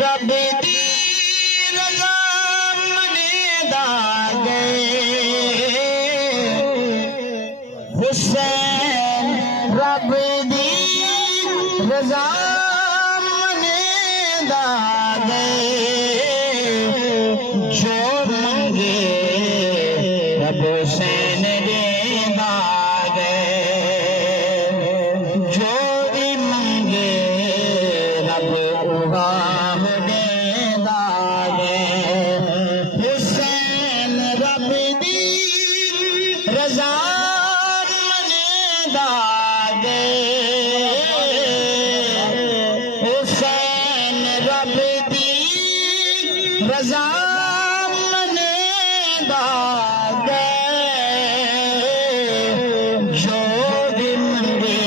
रब दी रज़ा मनेदा गए हुसैन रब दी रज़ा मनेदा गए जो मंगे रब हुसैन देदा गए जो भी मंगे रब उगाह देदा गए हुसैन रब दी रज़ा मनेदा गए हुसैन रब दी रज़ा मनेदा गए जो भी मंगे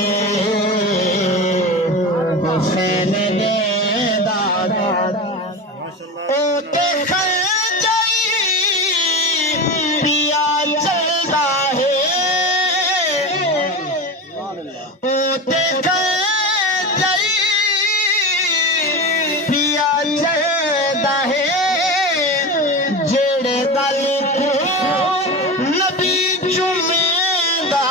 हुसैन देदा ओ देखा जाई पिया चलदा है ओ देखा जाई पिया चलदा है जेड़े गल को नबी चुमेदा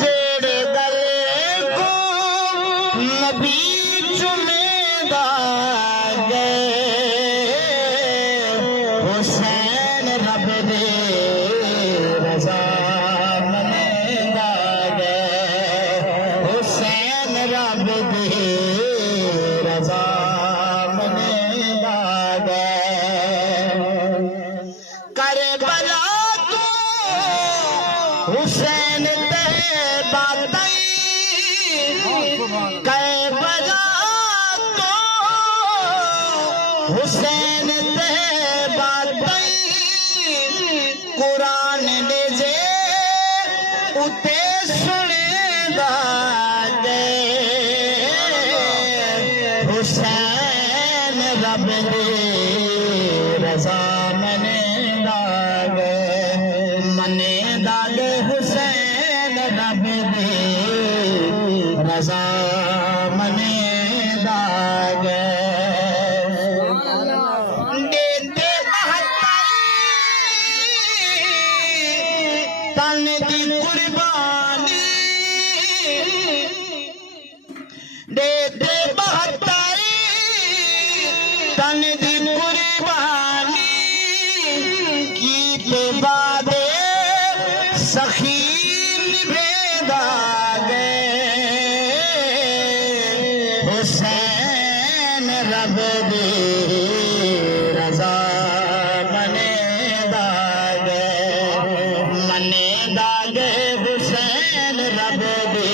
जेड़े गल को नबी चुमेदा हुसैन रब दे रज़ा मनेदा हुसैन रब दे रज़ा मनेदा करबला तो हुसैन ते बातई करबला तो हुसैन ते बातई कुरान दे जे उते सुनेदा हुसैन रब दे रज़ा मनेदा मनेदा हुसैन रब दे रज़ा मनेदा देते तन दी कुर्बानी देते तन दी कुर्बानी की ते बादे सखी निभेदा हुसैन रब दे रज़ा मनेदा मनेदा हुसैन रब दे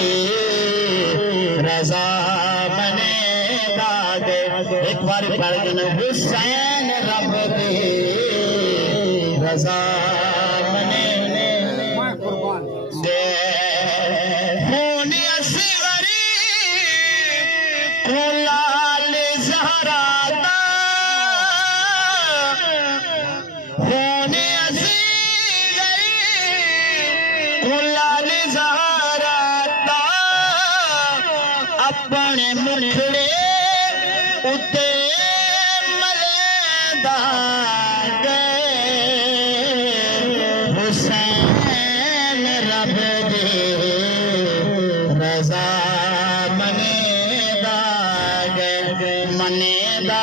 रज़ा मनेदा एक बार पढ़ देना हुसैन रब दे रज़ा मनेदा होने असगरी लाल ज़हरा दा होने असगरी लाल ज़हरा दा अपने मुखड़े उते मलेदा हुसैन रब दे रज़ा मनेदा मनेदा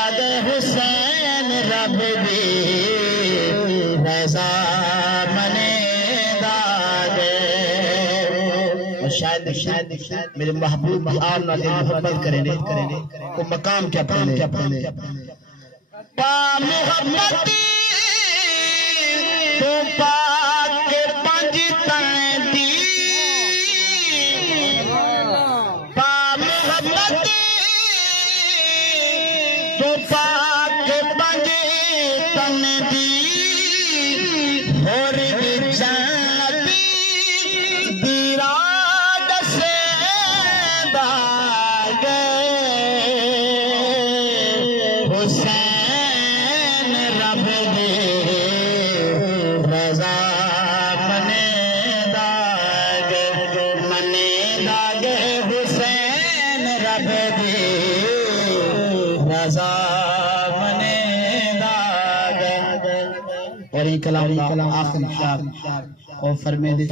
हुसैन रब दे रज़ा मनेदा शायद मेरे महबूब आप ना मोहब्बत करेंगे वो मकाम क्या पहले पा मोहब्बत तो पाक पंज तन दी पा मोहब्बत तो पाक पंज तन दी और जन्नती दीरा दसेदा हुसैन रब दे रज़ा मनेदा हुसैन रब दी रजा मने दाग और ये कलाम आखिरी शार और फरमे दे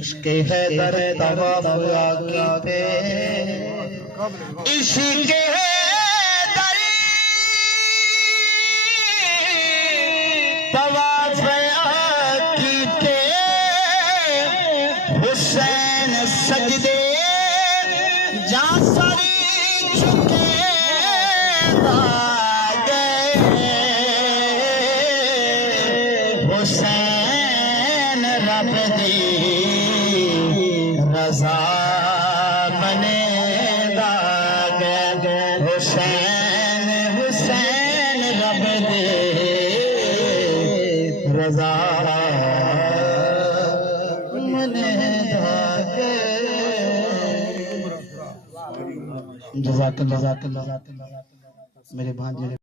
इश्क़े हैदर तवाफ आकीते इश्क़े हैदर तवाफ आकीते हुसैन सजदे जा सरी चुके हुसैन रब दी रजा मने दाग हुसैन हुसैन रब दी रजा मने दाग जज़ाकल्लाह मेरे भांजे